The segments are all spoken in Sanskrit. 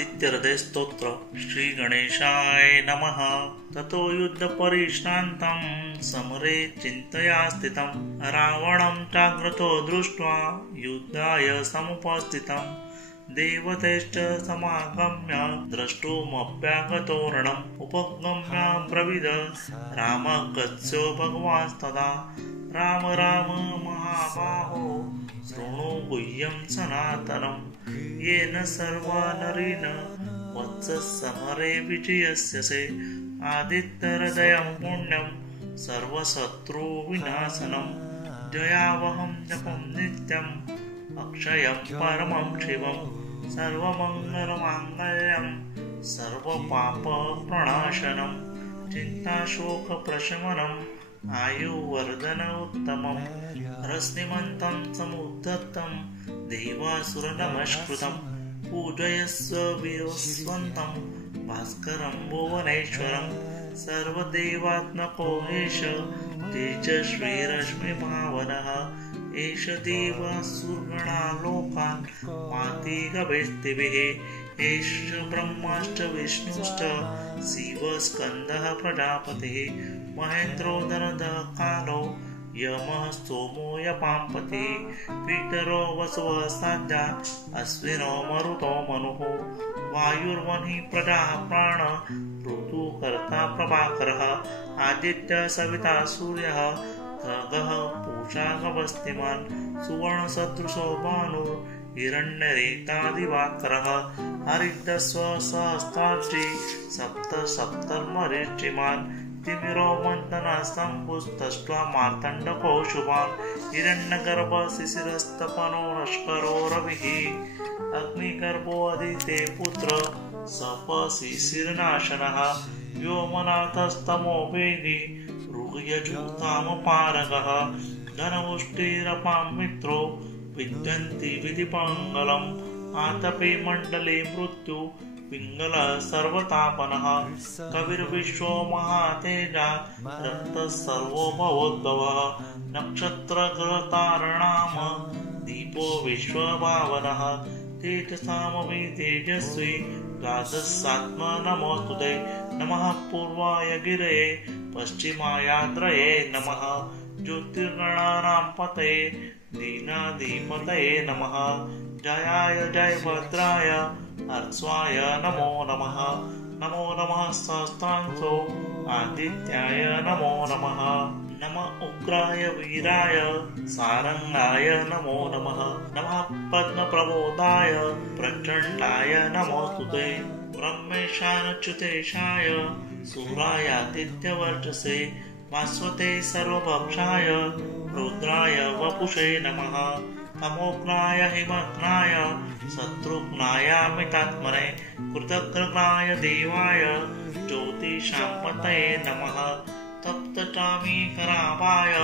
आदित्यहृदयस्तोत्र श्रीगणेशाय नमः। ततो युद्धपरिश्रान्तं समरे चिन्तया स्थितं रावणं चाग्रतो दृष्ट्वा युद्धाय समुपस्थितं देवतैश्च समागम्य द्रष्टुमप्यागतो रणम् उपगम्य ब्रवीद रामः गत्सो भगवांस्तदा राम राम महाबाहो शृणु गुह्यं सनातनम् येन सर्वा नरेण वत्ससमरे विजयस्यसे आदित्यहृदयं पुण्यं सर्वशत्रुविनाशनं जयावहं जपं नित्यम् अक्षयं परमं शिवं सर्वमङ्गलमाङ्गल्यं सर्वपापप्रणाशनं चिन्ताशोकप्रशमनम् आयुवर्धन उत्तमं रश्मिमन्तं समुद्धतं देवासुरनमस्कृतं पूजयस्व वीरस्वन्तं भास्करं भुवनेश्वरं सर्वदेवात्मको एष तेजस्वीरश्मिभावनः एष देवासुरगणालोकान् पाति गवेस्तिभिः एष ब्रह्माश्च विष्णुश्च शिवस्कन्दः प्रजापतिः महेन्द्रो दनदः कालो यमः सोमो यपाम्पतिः पीतरो वसवः साध्या अश्विनो मरुतो मनुः वायुर्वह्निः प्रजाः प्राण ऋतुकर्ता प्रभाकरः आदित्यः सविता सूर्यः खगः पूषा गवस्तिमान् सुवर्णसदृशो भानुर्हिरण्यरेतादिवाकरः हरिद्रस्व सहस्रार्ची सप्त सप्तर्मरिष्टिमान् तिमिरो मन्दनस्तम्भुस्तष्ट्वा मार्तण्डको शुभान् हिरण्यगर्भ शिशिरस्तपनो नश्करो रविः अग्निगर्भोऽदिते पुत्र सप शिशिरनाशनः व्योमनाथस्तमो वेदी ऋग्यजुतामपारगः धनमुष्टिरपां मित्रो विद्यन्ति विधिपङ्गलम् आतपे मण्डले मृत्यु पिङ्गल सर्वतापनः कविर्विश्वो महातेजा रक्तः सर्वो भवोद्भवः नक्षत्रग्रहतारणाम दीपो विश्वभावनः तेजसामपि तेजस्वी द्वादशात्म नमोस्तुते नमः पूर्वाय गिरये पश्चिमायाद्रये नमः ज्योतिर्गणानां पतये दीनाधिपतये नमः जयाय जयभद्राय हर्ष्वाय नमो नमः नमो नमः सहस्रांशो आदित्याय नमो नमः नमः उग्राय वीराय सारंगाय नमो नमः नमः पद्मप्रबोधाय प्रचण्डाय नमोस्तुते ब्रह्मेशानच्युतेशाय सूरायादित्यवर्चसे भास्वते सर्वभक्षाय रुद्राय वपुषे नमः तमोघ्नाय हिमघ्नाय शत्रुघ्नायामितात्मने कृतघ्नाय देवाय ज्योतिषाम्पतये नमः तप्तचामीकराभाय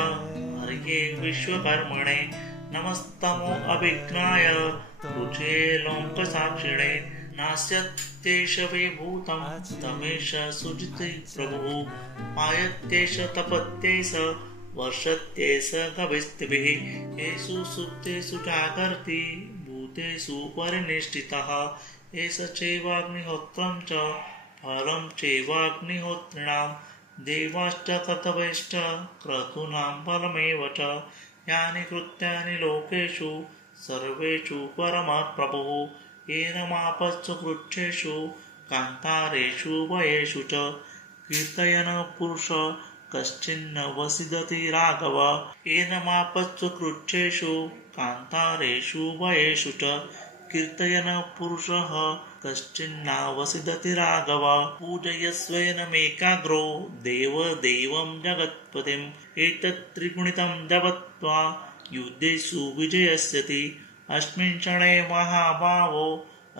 हरिये विश्वकर्मणे नमस्तमो अभिघ्नाय रुचे लोकसाक्षिणे नास्यत्येष विभूतं तमेष सुजिते प्रभुः पायत्येष तपत्येष वर्षत्येष गविस्तिभिः येषु सुप्तेषु जागर्ति भूतेषु परिनिष्ठितः एष चैवाग्निहोत्रं च फलं चैवाग्निहोत्रिणां देवाश्च कर्तव्यश्च क्रतूनां फलमेव च यानि कृत्यानि लोकेषु सर्वेषु परमप्रभुः येन मापस्सु कृच्छेषु कान्तारेषु वयेषु च कीर्तयन् पुरुष कश्चिन्न वसिदति राघव येन मापस्सु कृच्छेषु कान्तारेषु वयेषु च कीर्तयन् पुरुषः कश्चिन्नावसिदति राघव पूजयस्वेनमेकाग्रो देवदेवं जगत्पतिम् एतत् त्रिगुणितं जपत्वा युद्धेषु विजयस्यति अस्मिन् क्षणे महाभावो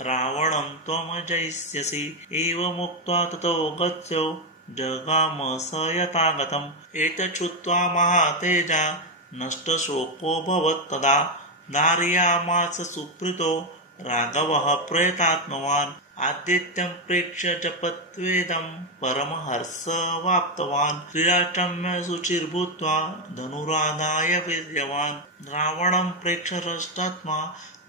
रावणं त्वमजयिष्यसि एवमुक्त्वा ततो गत्यो जगाम स यथागतम् एतत् श्रुत्वा महातेजा नष्टशोकोऽभवत् तदा धारयामास सुप्रीतो राघवः प्रेतात्मवान् आदित्यं प्रेक्ष्य जपत्वेदं परमहर्षवाप्तवान् श्रीराष्ट्रम्य शुचिर्भूत्वा धनुरादाय वीर्यवान् रावणं प्रेक्ष्य हृष्टात्मा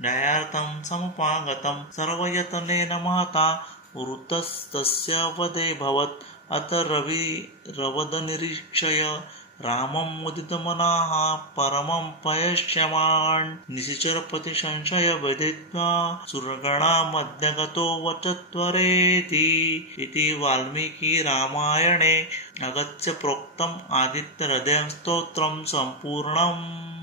न्यायार्थं समुपागतं सर्वयतनेन महता वृत्तस्तस्य वधेऽभवत् अथ रविरवदनिरीक्षय रामं मुदितमनाः परमं पयस्यमान् निशिचरपति संशय वेदित्वा सुरगणा मध्यगतो वचत्वरेति इति वाल्मीकि रामायणे अगत्य प्रोक्तम् आदित्यहृदयं स्तोत्रं सम्पूर्णम्।